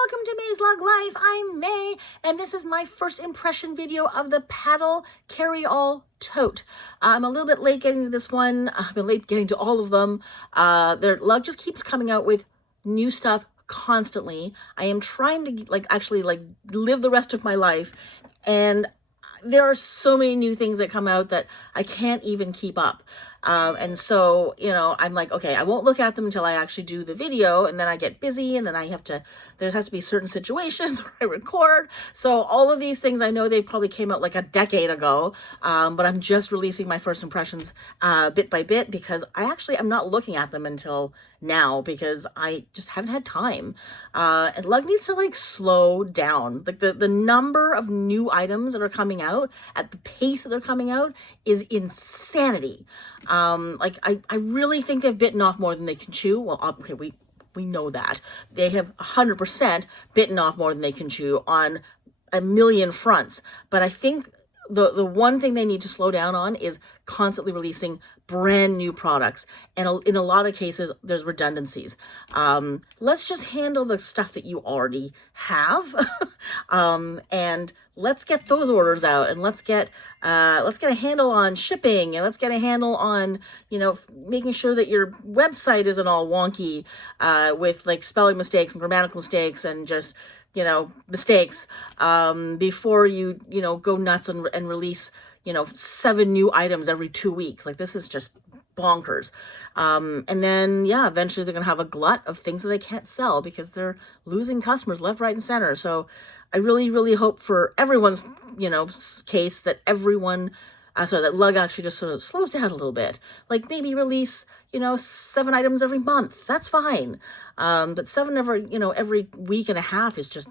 welcome to MaysLugLife. I'm May, and this is my first impression video of the paddle carry-all tote. I'm a little bit late getting to this one. I've been late getting to all of them. Lug just keeps coming out with new stuff constantly. I am trying to actually live the rest of my life, and there are so many new things that come out that I can't even keep up. And so, I'm like, okay, I won't look at them until I actually do the video, and then I get busy, and then there has to be certain situations where I record. So all of these things, I know they probably came out like a decade ago, but I'm just releasing my first impressions bit by bit because I'm not looking at them until now because I just haven't had time. And Lug needs to slow down. The number of new items that are coming out at the pace that they're coming out is insanity. I really think they've bitten off more than they can chew. Well, okay, we know that. They have 100% bitten off more than they can chew on a million fronts. But I think the one thing they need to slow down on is constantly releasing brand new products. And in a lot of cases, there's redundancies. Let's just handle the stuff that you already have. And let's get those orders out, and let's get a handle on shipping, and let's get a handle on, making sure that your website isn't all wonky, with spelling mistakes and grammatical mistakes and just, mistakes, before you go nuts and release, 7 new items every 2 weeks. This is just bonkers. And then, eventually they're going to have a glut of things that they can't sell because they're losing customers left, right, and center. So I really, really hope for everyone's, case that that Lug actually just sort of slows down a little bit. Maybe release, 7 items every month. That's fine. But 7 every week and a half is just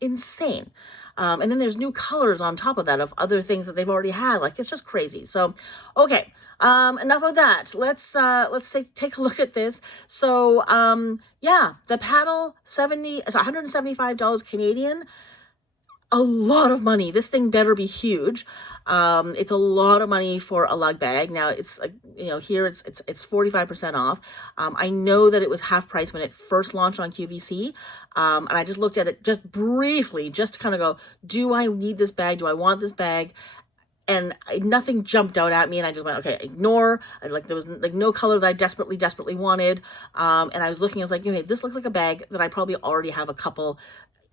insane. And then there's new colors on top of that of other things that they've already had. It's just crazy. So, okay. Enough of that. Let's take a look at this. So, the paddle, $175 Canadian. A lot of money. This thing better be huge. It's a lot of money for a lug bag. Now it's here it's 45% off. I know that it was half price when it first launched on QVC. And I just looked at it just briefly, just to kind of go, do I need this bag? Do I want this bag? And nothing jumped out at me, and I just went, okay, ignore. There was no color that I desperately wanted. And I was looking, I was like, this looks like a bag that I probably already have a couple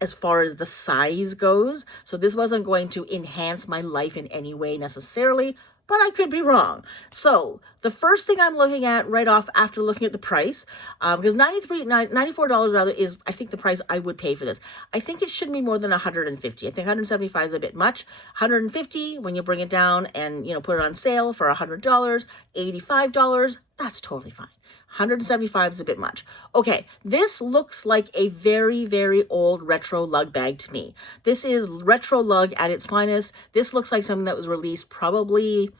as far as the size goes. So this wasn't going to enhance my life in any way necessarily, but I could be wrong. So the first thing I'm looking at right off after looking at the price, because $94 rather is, I think, the price I would pay for this. I think it should be more than $150. I think $175 is a bit much. $150 when you bring it down and, put it on sale for $100, $85, that's totally fine. $175 is a bit much. Okay, this looks like a very, very old retro lug bag to me. This is retro lug at its finest. This looks like something that was released probably,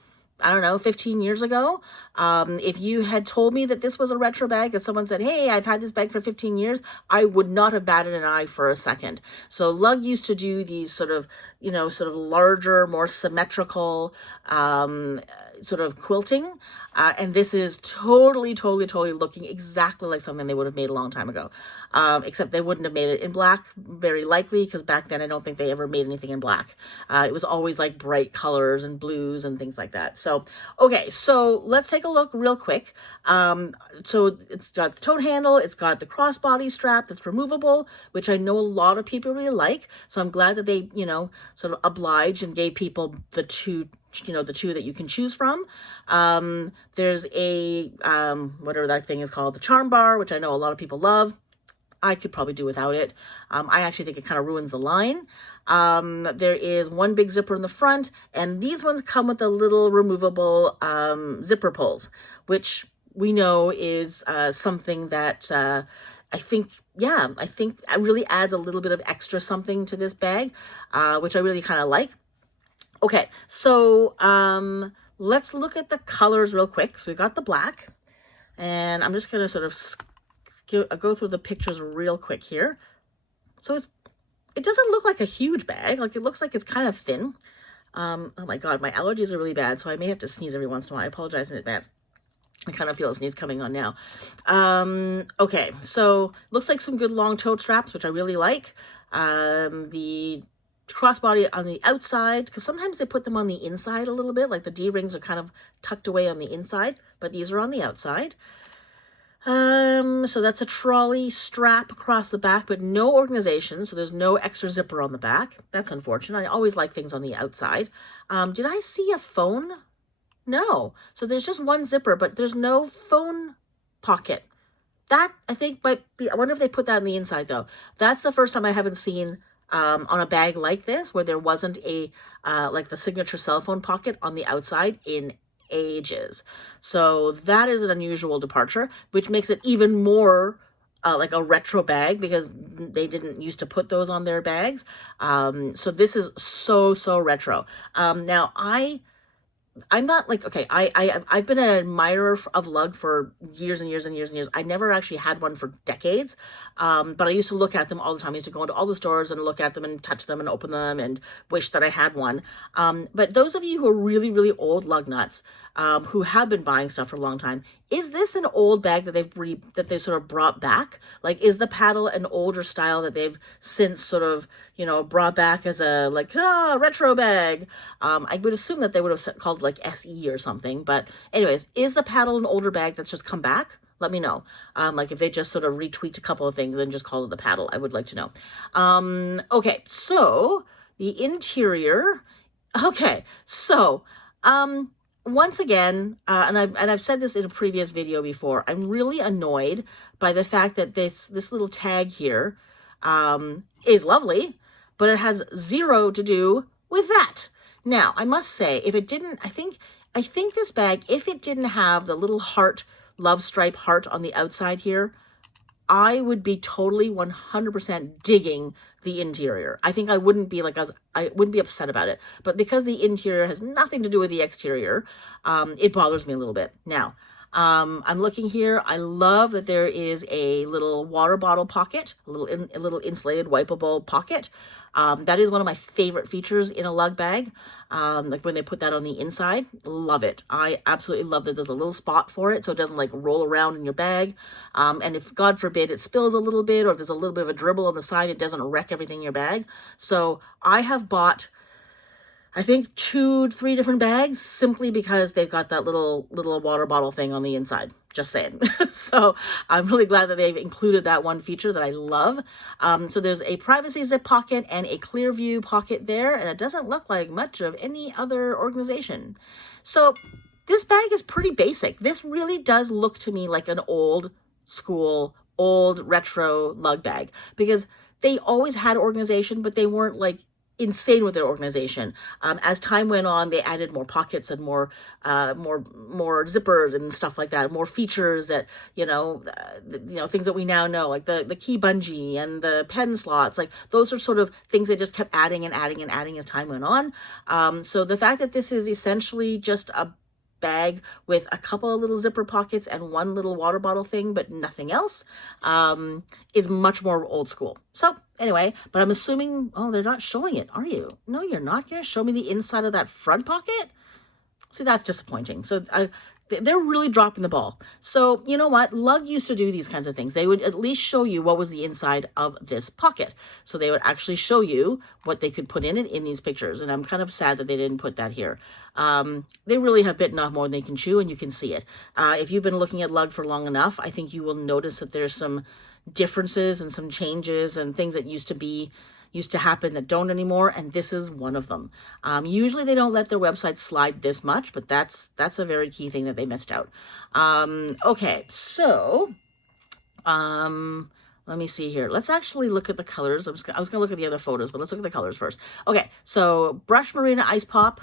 15 years ago. If you had told me that this was a retro bag, if someone said, hey, I've had this bag for 15 years, I would not have batted an eye for a second. So Lug used to do these sort of larger, more symmetrical, sort of quilting. And this is totally looking exactly like something they would have made a long time ago. Except they wouldn't have made it in black, very likely, because back then I don't think they ever made anything in black. It was always bright colors and blues and things like that. So, okay, so let's take a look real quick. So it's got the tote handle, it's got the crossbody strap that's removable, which I know a lot of people really like. So I'm glad that they, sort of obliged and gave people the two that you can choose from. There's a, whatever that thing is called, the charm bar, which I know a lot of people love. I could probably do without it. I actually think it kind of ruins the line. There is one big zipper in the front, and these ones come with the little removable zipper pulls, which we know is something that I think it really adds a little bit of extra something to this bag, which I really kind of like. Okay, so let's look at the colors real quick. So we got the black, and I'm just going to sort of go through the pictures real quick here. So it doesn't look like a huge bag. It looks like it's kind of thin. Oh my God, my allergies are really bad, so I may have to sneeze every once in a while. I apologize in advance. I kind of feel his knees coming on now. Okay, so looks like some good long tote straps, which I really like. The crossbody on the outside, because sometimes they put them on the inside a little bit, like the D-rings are kind of tucked away on the inside, but these are on the outside. So that's a trolley strap across the back, but no organization, so there's no extra zipper on the back. That's unfortunate. I always like things on the outside. Did I see a phone? No. So there's just one zipper, but there's no phone pocket. That, I think, might be, I wonder if they put that on the inside, though. That's the first time I haven't seen on a bag like this where there wasn't a, like the signature cell phone pocket on the outside in ages. So that is an unusual departure, which makes it even more like a retro bag because they didn't used to put those on their bags. So this is so retro. Now I'm not like, okay, I've been an admirer of lug for years and years and years and years. I never actually had one for decades, but I used to look at them all the time. I used to go into all the stores and look at them and touch them and open them and wish that I had one. But those of you who are really old lug nuts, who have been buying stuff for a long time, is this an old bag that they've sort of brought back? Like, is the paddle an older style that they've since sort of, you know, brought back as a like retro bag? I would assume that they would have called it like SE or something. But anyways, is the paddle an older bag that's just come back? Let me know. Like if they just sort of retweaked a couple of things and just called it the paddle, I would like to know. Okay, so the interior. Okay, so once again, and I've said this in a previous video before, I'm really annoyed by the fact that this little tag here is lovely, but it has zero to do with that. Now, I must say, if it didn't, I think this bag, if it didn't have the little heart, love stripe heart on the outside here, I would be totally 100% digging the interior. I think I wouldn't be like, I wouldn't be upset about it. But because the interior has nothing to do with the exterior, it bothers me a little bit. Now, I'm looking here. I love that there is a little water bottle pocket, a little insulated wipeable pocket. That is one of my favorite features in a lug bag. Like when they put that on the inside, love it. I absolutely love that there's a little spot for it so it doesn't like roll around in your bag. And if God forbid it spills a little bit or if there's a little bit of a dribble on the side, it doesn't wreck everything in your bag. So I have bought, I think 2-3 different bags simply because they've got that little water bottle thing on the inside. Just saying. So I'm really glad that they've included that one feature that I love. So there's a privacy zip pocket and a clear view pocket there, and it doesn't look like much of any other organization. So this bag is pretty basic. This really does look to me like an old school, old retro lug bag because they always had organization, but they weren't like insane with their organization. As time went on, they added more pockets and more zippers and stuff like that, more features that, things that we now know, like the key bungee and the pen slots, like those are sort of things they just kept adding and adding and adding as time went on. So the fact that this is essentially just a bag with a couple of little zipper pockets and one little water bottle thing, but nothing else, is much more old school. So anyway, but I'm assuming, oh, they're not showing it, are you? No, you're not going to show me the inside of that front pocket? See, that's disappointing. So they're really dropping the ball. So you know what? Lug used to do these kinds of things. They would at least show you what was the inside of this pocket. So they would actually show you what they could put in it in these pictures. And I'm kind of sad that they didn't put that here. They really have bitten off more than they can chew, and you can see it. If you've been looking at lug for long enough, I think you will notice that there's some differences and some changes and things that used to happen that don't anymore, and this is one of them. Usually they don't let their website slide this much, but that's a very key thing that they missed out. Okay, so let me see here. Let's actually look at the colors. I was gonna look at the other photos, but let's look at the colors first. Okay, so Brush Marina Ice Pop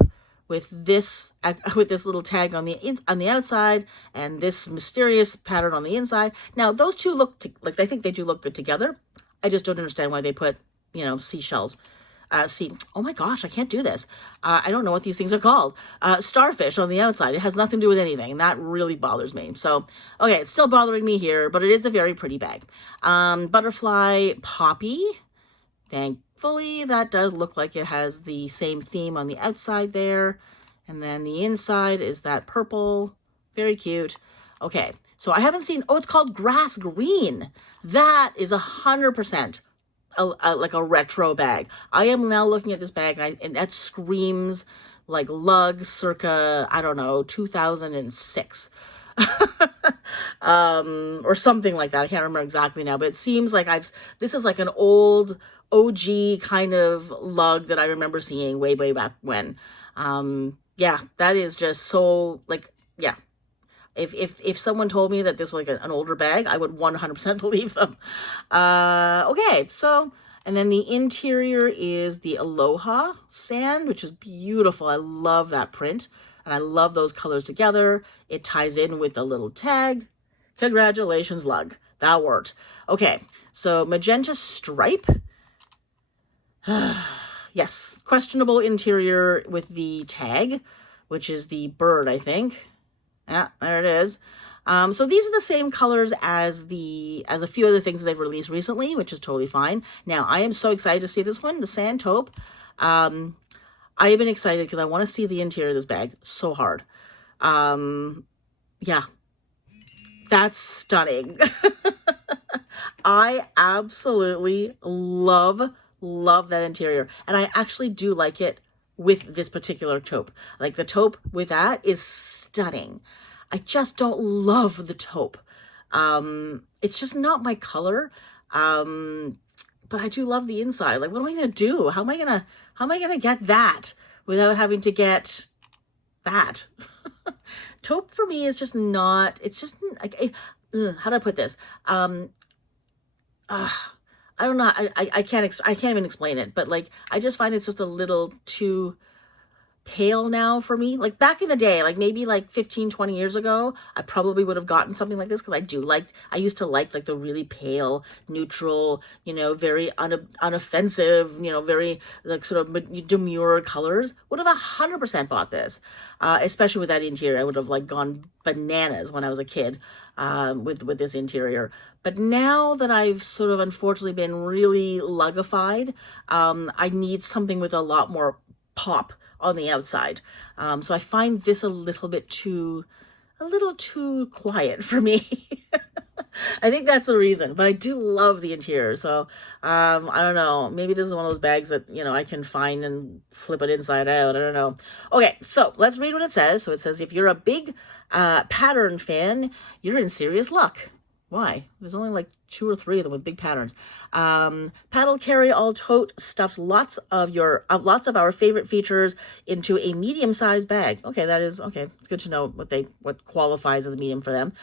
with this little tag on the outside and this mysterious pattern on the inside. Now those two look like, I think they do look good together. I just don't understand why they put, seashells. Oh my gosh, I can't do this. I don't know what these things are called. Starfish on the outside. It has nothing to do with anything, and that really bothers me. So, okay, it's still bothering me here, but it is a very pretty bag. Butterfly Poppy. Thankfully, that does look like it has the same theme on the outside there. And then the inside is that purple. Very cute. Okay, so I haven't seen, oh, it's called Grass Green. That is 100% like a retro bag. I am now looking at this bag, and that screams like lug circa, I don't know, 2006. Or something like that. I can't remember exactly now, but it seems like this is like an old OG kind of lug that I remember seeing way back when. Yeah, that is just so, like, yeah. If someone told me that this was like an older bag, I would 100% believe them. Okay, so, and then the interior is the Aloha sand, which is beautiful. I love that print, and I love those colors together. It ties in with the little tag. Congratulations, lug. That worked. Okay, so magenta stripe. Yes, questionable interior with the tag, which is the bird, I think. Yeah, there it is. So these are the same colors as a few other things that they've released recently, which is totally fine. Now, I am so excited to see this one, the Sand Taupe. I have been excited because I want to see the interior of this bag so hard. Yeah, that's stunning. I absolutely love that interior. And I actually do like it with this particular taupe. Like, the taupe with that is stunning. I just don't love the taupe. It's just not my color. But I do love the inside. Like, what am I gonna do? How am I gonna get that without having to get that? Taupe for me is just not, it's just like, how do I put this? I don't know. I can't even explain it, but like, I just find it's just a little too pale now for me. Like, back in the day, like maybe like 15-20 years ago, I probably would have gotten something like this, because I used to like the really pale, neutral, very unoffensive, very like sort of demure colors. Would have 100% bought this, especially with that interior. I would have like gone bananas when I was a kid, with this interior. But now that I've sort of unfortunately been really lugified, I need something with a lot more pop on the outside. So I find this a little too quiet for me. I think that's the reason, but I do love the interior. So, I don't know. Maybe this is one of those bags that, I can find and flip it inside out. I don't know. Okay, so let's read what it says. So it says, if you're a big pattern fan, you're in serious luck. Why? There's only like 2 or 3 of them with big patterns. Paddle Carry All Tote stuffs lots of our favorite features into a medium-sized bag. Okay, that is okay. It's good to know what qualifies as a medium for them,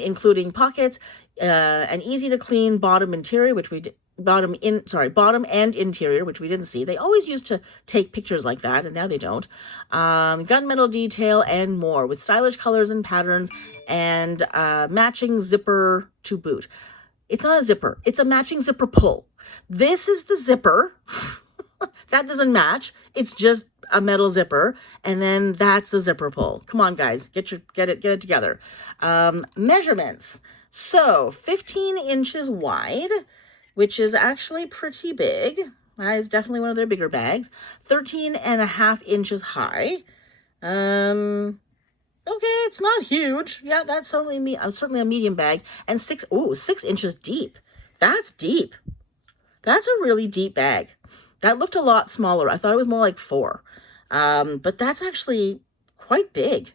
including pockets, an easy to clean bottom interior, bottom and interior, which we didn't see. They always used to take pictures like that, and now they don't. Gunmetal detail and more, with stylish colors and patterns, and matching zipper to boot. It's not a zipper. It's a matching zipper pull. This is the zipper. That doesn't match. It's just a metal zipper, and then that's the zipper pull. Come on, guys, get it together. Measurements. So 15 inches wide, which is actually pretty big. That is definitely one of their bigger bags. 13.5 inches high. Okay, it's not huge. Yeah, that's certainly a medium bag. And 6 inches deep. That's deep. That's a really deep bag. That looked a lot smaller. I thought it was more like 4. But that's actually quite big.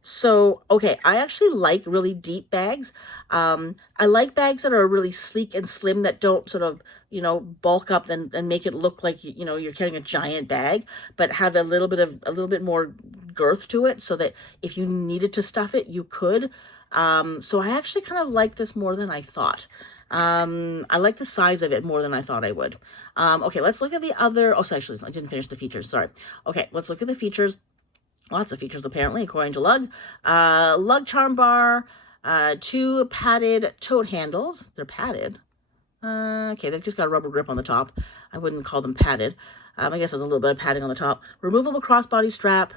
So, okay, I actually like really deep bags. I like bags that are really sleek and slim, that don't sort of, bulk up and make it look like, you're carrying a giant bag, but have a little bit more girth to it, so that if you needed to stuff it, you could. So I actually kind of like this more than I thought. I like the size of it more than I thought I would. Okay, let's look at the other. Oh, so actually, I didn't finish the features. Sorry. Okay, let's look at the features. Lots of features, apparently, according to Lug. Lug charm bar, 2 padded tote handles. They're padded. Okay, they've just got a rubber grip on the top. I wouldn't call them padded. I guess there's a little bit of padding on the top. Removable crossbody strap.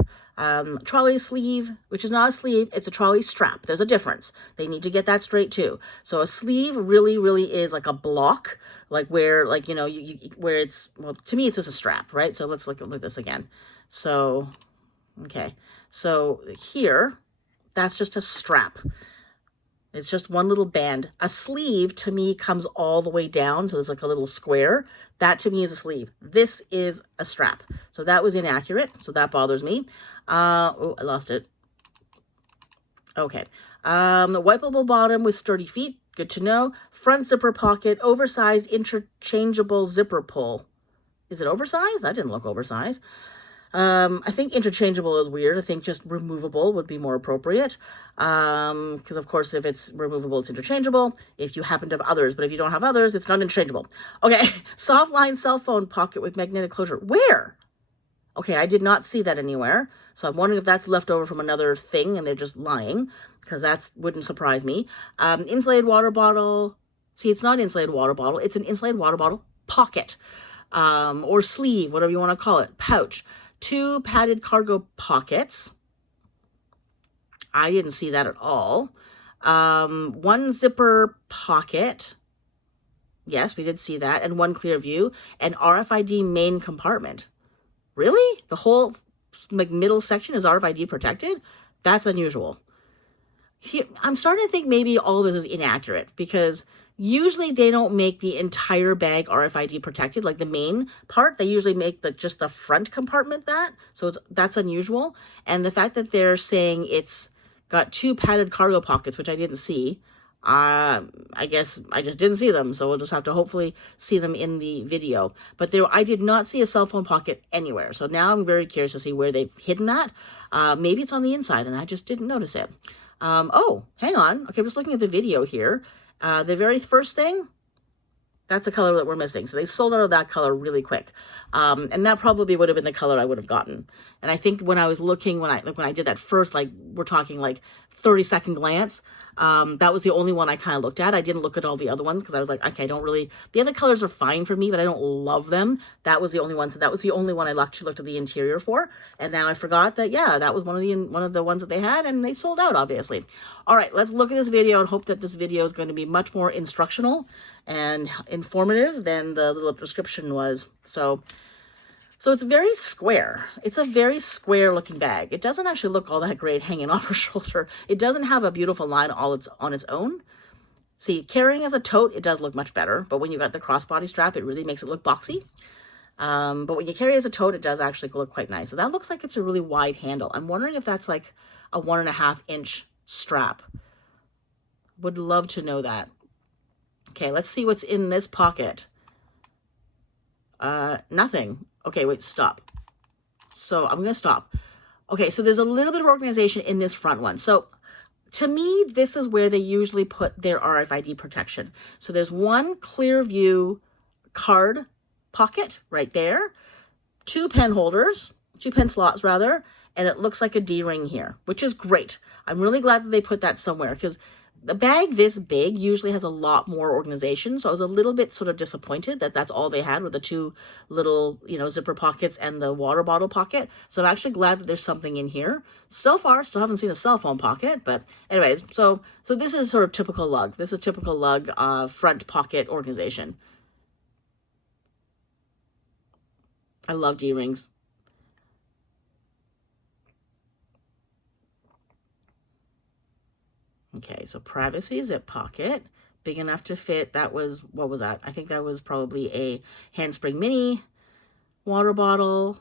Trolley sleeve, which is not a sleeve. It's a trolley strap. There's a difference. They need to get that straight, too. So a sleeve really is like a block, like where, like, where it's, well, to me, it's just a strap, right? So let's look at this again. So... okay, so here, That's just a strap. It's just one little band. A sleeve to me comes all the way down. So there's like a little square. That to me is a sleeve. This is a strap. So that was inaccurate. So that bothers me. Oh, I lost it. Okay. The wipeable bottom with sturdy feet. Good to know. Front zipper pocket, oversized interchangeable zipper pull. Is it oversized? That didn't look oversized. I think interchangeable is weird. I think just removable would be more appropriate. Because of course, if it's removable, it's interchangeable. If you happen to have others, but if you don't have others, it's not interchangeable. Okay, soft line cell phone pocket with magnetic closure. Where? Okay, I did not see that anywhere. So I'm wondering if that's left over from another thing and they're just lying, because that wouldn't surprise me. Insulated water bottle. See, it's not insulated water bottle. It's an insulated water bottle pocket, or sleeve, whatever you want to call it, pouch. 2 padded cargo pockets. I didn't see that at all. 1 zipper pocket. Yes, we did see that. And 1 clear view. And RFID main compartment. Really? The whole middle section is RFID protected? That's unusual. See, I'm starting to think maybe all this is inaccurate, because usually they don't make the entire bag RFID protected, like the main part. They usually make just the front compartment that. So that's unusual. And the fact that they're saying it's got 2 padded cargo pockets, which I didn't see. I guess I just didn't see them, so we'll just have to hopefully see them in the video. But I did not see a cell phone pocket anywhere. So now I'm very curious to see where they've hidden that. Maybe it's on the inside and I just didn't notice it. Oh, hang on. Okay, I'm just looking at the video here. The very first thing, that's the color that we're missing. So they sold out of that color really quick. And that probably would have been the color I would have gotten. And I think when I was looking, when I did that first, like we're talking like 30-second glance, that was the only one I kind of looked at. I didn't look at all the other ones because I was like, okay, the other colors are fine for me, but I don't love them. That was the only one. So that was the only one I actually looked at the interior for. And now I forgot that, yeah, that was one of the ones that they had, and they sold out, obviously. All right, let's look at this video and hope that this video is going to be much more instructional and informative than the little description was. So it's very square. It's a very square looking bag. It doesn't actually look all that great hanging off her shoulder. It doesn't have a beautiful line on its own. See, carrying as a tote, it does look much better. But when you got the crossbody strap, it really makes it look boxy. But when you carry as a tote, it does actually look quite nice. So that looks like it's a really wide handle. I'm wondering if that's like a 1.5-inch strap. Would love to know that. Okay, let's see what's in this pocket. Nothing. Okay, wait, stop. So I'm going to stop. Okay, so there's a little bit of organization in this front one. So to me, this is where they usually put their RFID protection. So there's 1 clear view card pocket right there, 2 pen holders, 2 pen slots rather, and it looks like a D-ring here, which is great. I'm really glad that they put that somewhere, because the bag this big usually has a lot more organization. So I was a little bit sort of disappointed that that's all they had, with the 2 little, zipper pockets and the water bottle pocket. So I'm actually glad that there's something in here. So far, still haven't seen a cell phone pocket, but anyways, so this is sort of typical lug. This is typical lug front pocket organization. I love D-rings. Okay, so privacy zip pocket, big enough to fit. That was, what was that? I think that was probably a handspring mini, water bottle,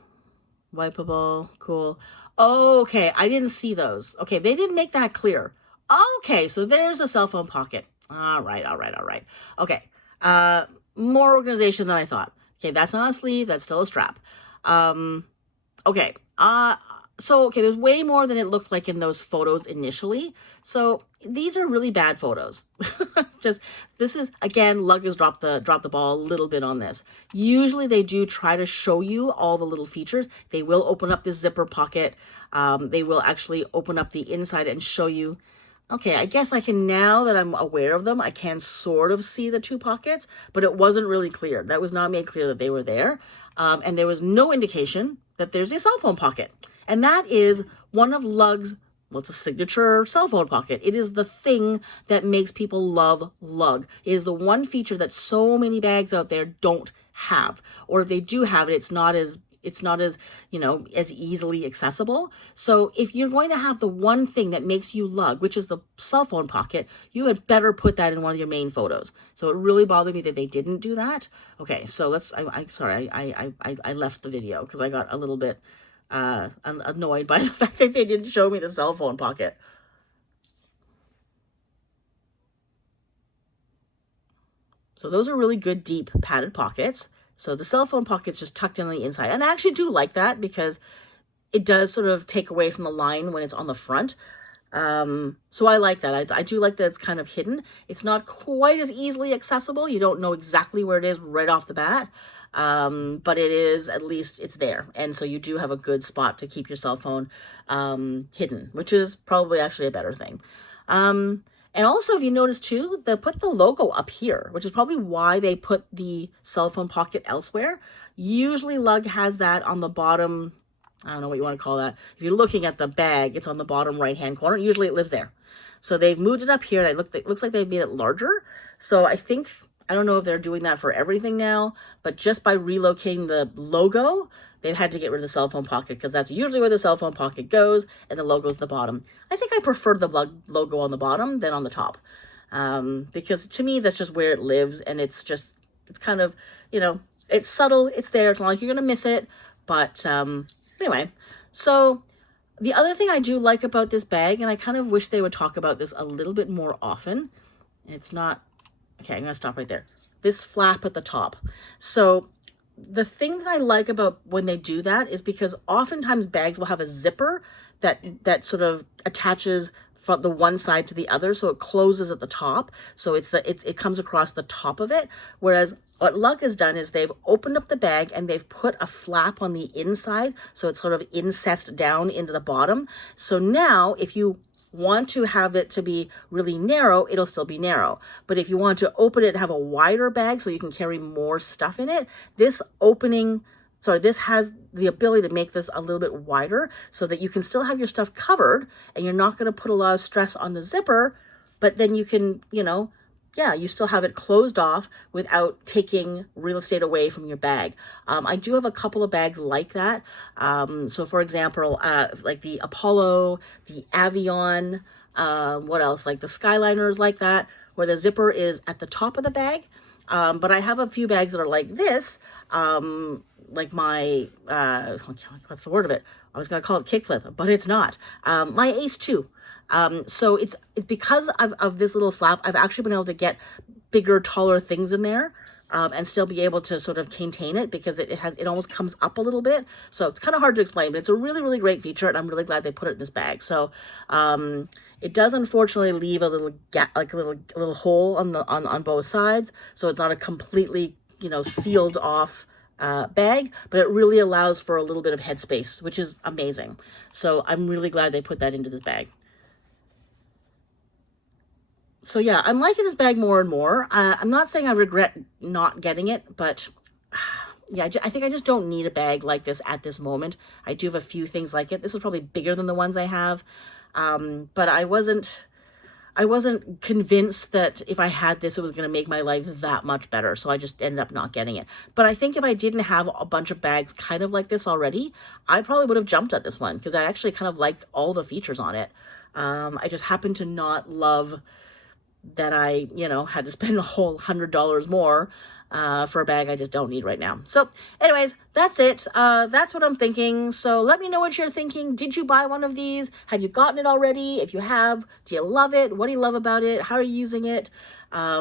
wipeable, cool. Okay, I didn't see those. Okay, they didn't make that clear. Okay, so there's a cell phone pocket. All right. Okay, more organization than I thought. Okay, that's not a sleeve, that's still a strap. Okay, okay, there's way more than it looked like in those photos initially. So these are really bad photos. This is, again, Lug has dropped the ball a little bit on this. Usually they do try to show you all the little features. They will open up this zipper pocket. They will actually open up the inside and show you. Okay, I guess I can, now that I'm aware of them, I can sort of see the 2 pockets, but it wasn't really clear. That was not made clear that they were there. And there was no indication that there's a cell phone pocket. And that is one of Lug's, well, it's a signature cell phone pocket. It is the thing that makes people love Lug. It is the one feature that so many bags out there don't have. Or if they do have it, it's not as it's not as, as easily accessible. So if you're going to have the one thing that makes you lug, which is the cell phone pocket, you had better put that in one of your main photos. So it really bothered me that they didn't do that. Okay, so I left the video because I got a little bit annoyed by the fact that they didn't show me the cell phone pocket. So those are really good, deep, padded pockets. So the cell phone pocket's just tucked in on the inside. And I actually do like that because it does sort of take away from the line when it's on the front. So I like that. I do like that it's kind of hidden. It's not quite as easily accessible. You don't know exactly where it is right off the bat. But it is, at least it's there. And so you do have a good spot to keep your cell phone hidden, which is probably actually a better thing. And also, if you notice too, they put the logo up here, which is probably why they put the cell phone pocket elsewhere. Usually Lug has that on the bottom. I don't know what you want to call that. If you're looking at the bag, it's on the bottom right-hand corner. Usually it lives there. So they've moved it up here, and it looks like they've made it larger. So I don't know if they're doing that for everything now, but just by relocating the logo, they've had to get rid of the cell phone pocket because that's usually where the cell phone pocket goes, and the logo's the bottom. I think I prefer the logo on the bottom than on the top, because to me, that's just where it lives, and it's kind of, it's subtle, it's there, it's not like you're going to miss it, but anyway, so the other thing I do like about this bag, and I kind of wish they would talk about this a little bit more often, it's not, okay, I'm going to stop right there. This flap at the top. So the thing that I like about when they do that is because oftentimes bags will have a zipper that sort of attaches from the one side to the other, so it closes at the top. So it comes across the top of it. Whereas what Lug has done is they've opened up the bag and they've put a flap on the inside, so it's sort of incensed down into the bottom. So now if you want to have it to be really narrow, it'll still be narrow. But if you want to open it and have a wider bag so you can carry more stuff in it, this has the ability to make this a little bit wider so that you can still have your stuff covered and you're not going to put a lot of stress on the zipper, but then you can, you still have it closed off without taking real estate away from your bag. I do have a couple of bags like that. So for example, like the Apollo, the Avion, what else? Like the Skyliners like that, where the zipper is at the top of the bag. But I have a few bags that are like this, like my, what's the word of it? I was going to call it kickflip, but it's not. My Ace 2. So it's because of this little flap, I've actually been able to get bigger, taller things in there, and still be able to sort of contain it because it almost comes up a little bit. So it's kind of hard to explain, but it's a really, really great feature, and I'm really glad they put it in this bag. So, it does unfortunately leave a little gap, like a little hole on both sides. So it's not a completely, sealed off bag, but it really allows for a little bit of headspace, which is amazing. So I'm really glad they put that into this bag. So yeah, I'm liking this bag more and more. I'm not saying I regret not getting it, but yeah, I think I just don't need a bag like this at this moment. I do have a few things like it. This is probably bigger than the ones I have. But I wasn't convinced that if I had this, it was going to make my life that much better. So I just ended up not getting it. But I think if I didn't have a bunch of bags kind of like this already, I probably would have jumped at this one because I actually kind of liked all the features on it. I just happen to not love that I, had to spend a whole $100 more for a bag I just don't need right now. So anyways, that's it. That's what I'm thinking. So let me know what you're thinking. Did you buy one of these? Have you gotten it already? If you have, do you love it? What do you love about it? How are you using it? I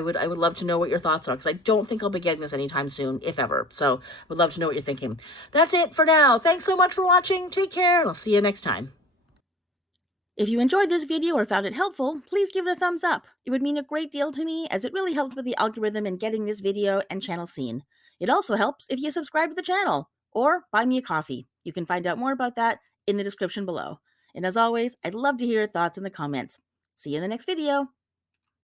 would love to know what your thoughts are because I don't think I'll be getting this anytime soon, if ever. So would love to know what you're thinking. That's it for now. Thanks so much for watching. Take care, and I'll see you next time. If you enjoyed this video or found it helpful, please give it a thumbs up. It would mean a great deal to me as it really helps with the algorithm in getting this video and channel seen. It also helps if you subscribe to the channel or buy me a coffee. You can find out more about that in the description below. And as always, I'd love to hear your thoughts in the comments. See you in the next video.